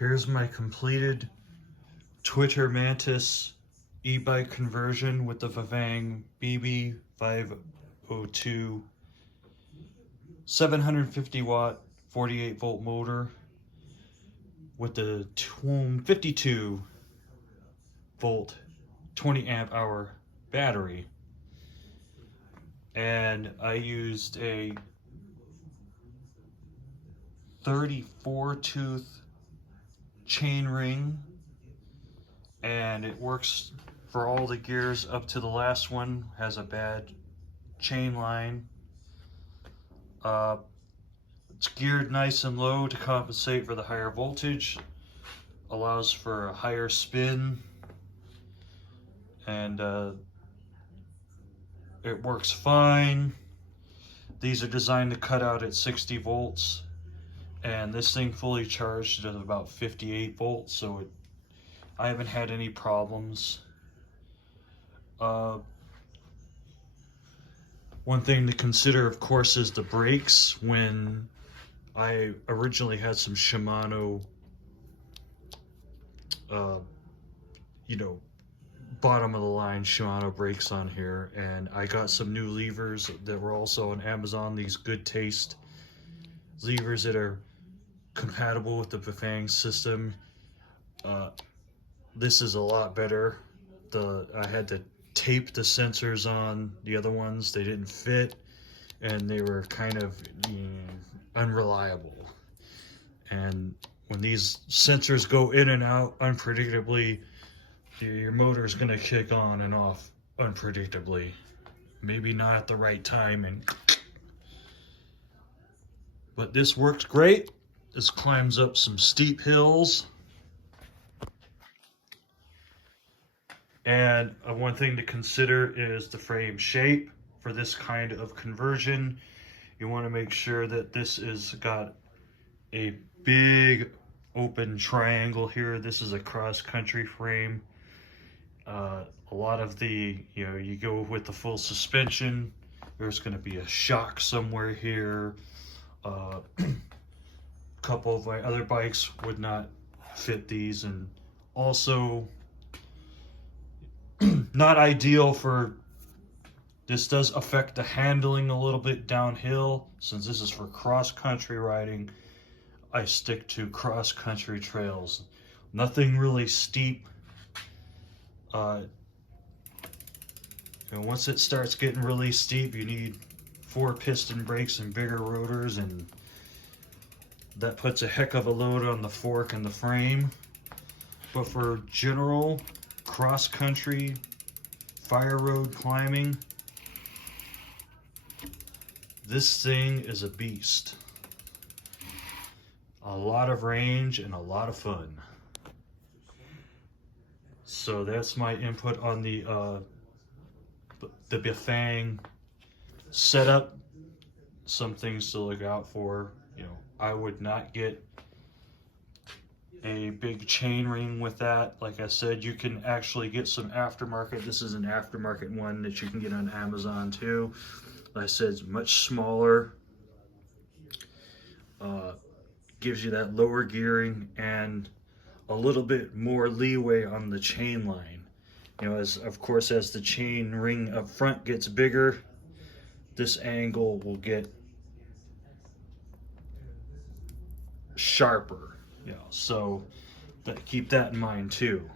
Here's my completed Twitter Mantis e-bike conversion with the Bafang BBS02B 750 watt 48 volt motor with the 52 volt 20 amp hour battery, and I used a 34 tooth chain ring, and it works for all the gears up to the last one. Has a bad chain line. It's geared nice and low to compensate for the higher voltage, allows for a higher spin, and it works fine. These are designed to cut out at 60 volts, and this thing fully charged at about 58 volts, so I haven't had any problems. One thing to consider, of course, is the brakes. When I originally had some Shimano, bottom of the line Shimano brakes on here, and I got some new levers that were also on Amazon, these Good Taste levers that are compatible with the Bafang system. This is a lot better. I had to tape the sensors on the other ones. They didn't fit, and they were kind of unreliable. And when these sensors go in and out unpredictably, your motor is going to kick on and off unpredictably. Maybe not at the right time, but this works great. This climbs up some steep hills. And one thing to consider is the frame shape for this kind of conversion. You want to make sure that this is got a big open triangle here. This is a cross-country frame. A lot of you go with the full suspension, there's going to be a shock somewhere here. A couple of my other bikes would not fit these, and also not ideal for, this does affect the handling a little bit downhill. Since this is for cross-country riding, I stick to cross-country trails. Nothing really steep. Once it starts getting really steep, you need 4 piston brakes and bigger rotors, and that puts a heck of a load on the fork and the frame. But for general cross-country fire road climbing, this thing is a beast. A lot of range and a lot of fun. So that's my input on the Bafang setup. Some things to look out for. I would not get a big chain ring with that. Like I said, you can actually get some aftermarket. This is an aftermarket one that you can get on Amazon too. Like I said, it's much smaller. Gives you that lower gearing and a little bit more leeway on the chain line. As the chain ring up front gets bigger, this angle will get sharper. So keep that in mind too.